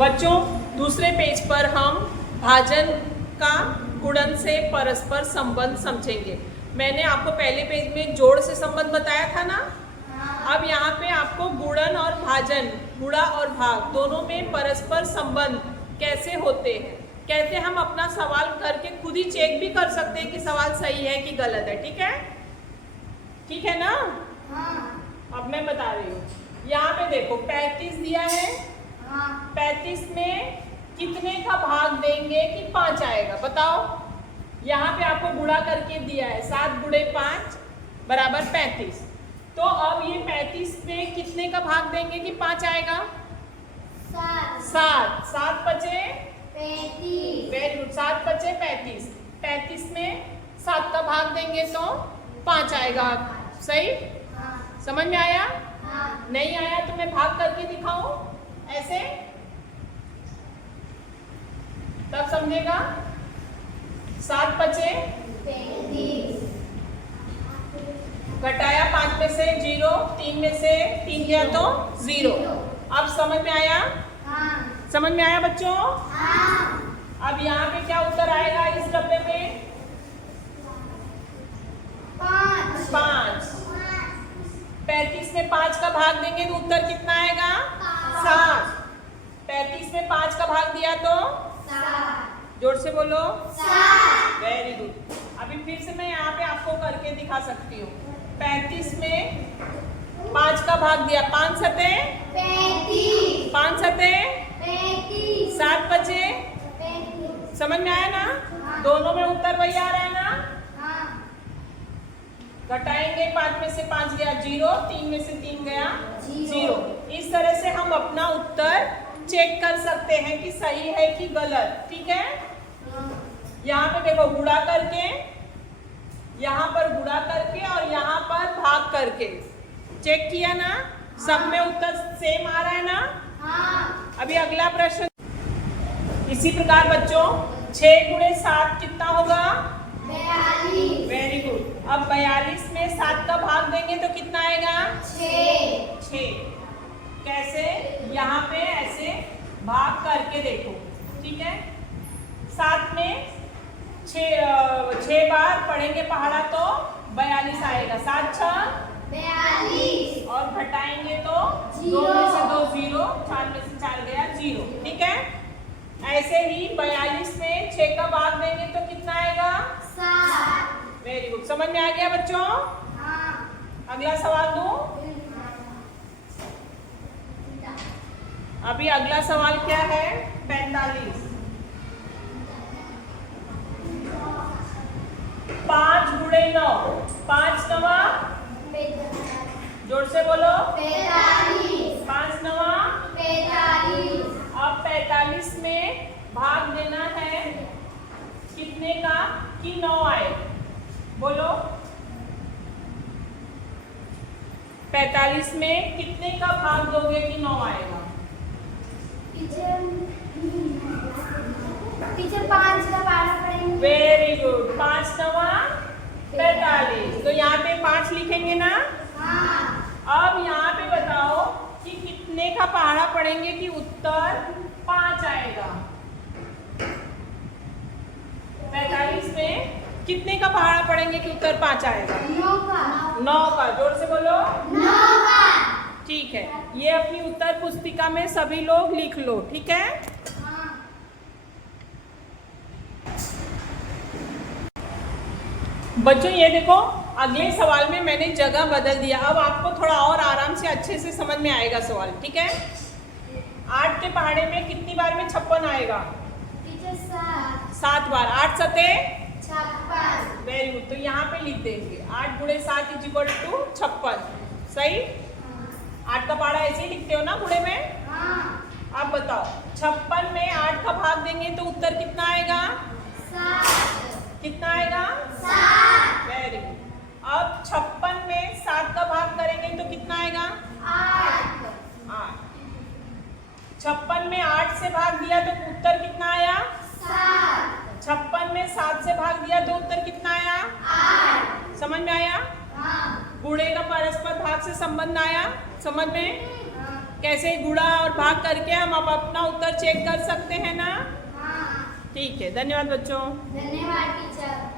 बच्चों दूसरे पेज पर हम भाजन का गुणन से परस्पर संबंध समझेंगे। मैंने आपको पहले पेज में जोड़ से संबंध बताया था ना। अब यहाँ पे आपको गुणन और भाजन, गुणा और भाग दोनों में परस्पर संबंध कैसे होते हैं, कैसे हम अपना सवाल करके खुद ही चेक भी कर सकते हैं कि सवाल सही है कि गलत है। ठीक है ना? अब मैं बता रही हूँ। यहाँ पे देखो 35 दिया है। 35 में कितने का भाग देंगे कि 5 आएगा, बताओ। यहाँ पे आपको गुणा करके दिया है, 7 गुणे 5 बराबर 35। तो अब ये 35 में कितने का भाग देंगे कि 5 आएगा? 7। 7 बचे 35। वेरी गुड, 7 बचे 35। 35 में 7 का भाग देंगे तो 5 आएगा। सही? समझ में आया? नहीं आया तो मैं भाग करके दिखाऊं ऐसे, तब समझेगा। 7 बचे 35, घटाया 5 में से 0, 3 में से 3 गया तो 0। अब समझ में आया? समझ में आया बच्चों? अब यहाँ पे क्या उत्तर आएगा इस डब्बे में? 5। 35 में 5 का भाग देंगे तो उत्तर कितना आएगा? 7। 35 में 5 का भाग दिया तो 7। जोर से बोलो 7। Very good. अभी फिर से मैं यहाँ पे आपको करके दिखा सकती हूँ। 35 में 5 का भाग दिया, 5 सते 35, 5 सते 35, 7 बचे 35। समझ में आया ना? दोनों में उत्तर वही आ रहा है ना? घटाएंगे, 5 में से 5 गया 0, 3 में से 3 गया 0। इस तरह से हम अपना उत्तर चेक कर सकते हैं कि सही है कि गलत। ठीक है? यहाँ पे देखो गुणा करके, यहाँ पर गुणा करके और यहाँ पर भाग करके चेक किया ना, सब में उत्तर सेम आ रहा है ना? अभी अगला प्रश्न इसी प्रकार बच्चों 6 गुणे 7 कितना होगा? 42। Very good. अब 42 में 7 का भाग देंगे तो कितना आएगा? 6। कैसे? यहाँ पे ऐसे भाग करके देखो। ठीक है? 7 में 6 बार पढ़ेंगे पहाड़ा तो 42 आएगा। 7 6 42 और घटाएंगे तो 2 में से 2 0, 4 में से 4 गया 0। ठीक है? ऐसे ही 42 में 6 का भाग देंगे तो कितना आएगा? 7। Very good. समझ में आ गया बच्चों? अगला सवाल दूं? अभी अगला सवाल क्या है? 45। 5 गुणे 9, 5 नवा, जोर से बोलो 45। 5 नवा 45। अब 45 में भाग देना है कितने का कि 9 आए, बोलो। 45 में कितने का भाग दोगे कि 9 आएगा? टीचर 5 का पाना पड़ेगा। Very good. 5 नवा 45, तो यहाँ पे 5 लिखेंगे ना? अब यहाँ पे बताओ कि कितने का पहाड़ा पढ़ेंगे कि उत्तर 5 आएगा? 45 में कितने का पहाड़ा पढ़ेंगे कि उत्तर 5 आएगा? 9 का। 9 का। जोर से बोलो 9 का। ठीक है, ये अपनी उत्तर पुस्तिका में सभी लोग लिख लो। ठीक है? बच्चों ये देखो अगले सवाल में मैंने जगह बदल दिया। अब आपको थोड़ा और आराम से अच्छे से समझ में आएगा सवाल। ठीक है? 8 के पहाड़े में कितनी बार में 56 आएगा? टीचर 7। 7 बार। 8 सते 56। Very good. तो यहाँ पे लिख देंगे 8 गुणे 7 = 56। सही? 8 का पहाड़ा ऐसे ही लिखते हो ना गुणे में? अब बताओ 56 में 8 का भाग देंगे तो उत्तर कितना आएगा? 7। कितना आएगा? 7। Very good. अब 56 में 7 का भाग करेंगे तो कितना आएगा? 8। 56 में 8 से भाग दिया तो उत्तर कितना आया? 7। 56 में 7 से भाग दिया तो उत्तर कितना आया? 8। समझ में आया? गुणे का परस्पर भाग से संबंध आया समझ में? कैसे गुणा और भाग करके हम अब अपना उत्तर चेक कर सकते हैं ना। हाँ। ठीक है, धन्यवाद बच्चों। धन्यवाद टीचर।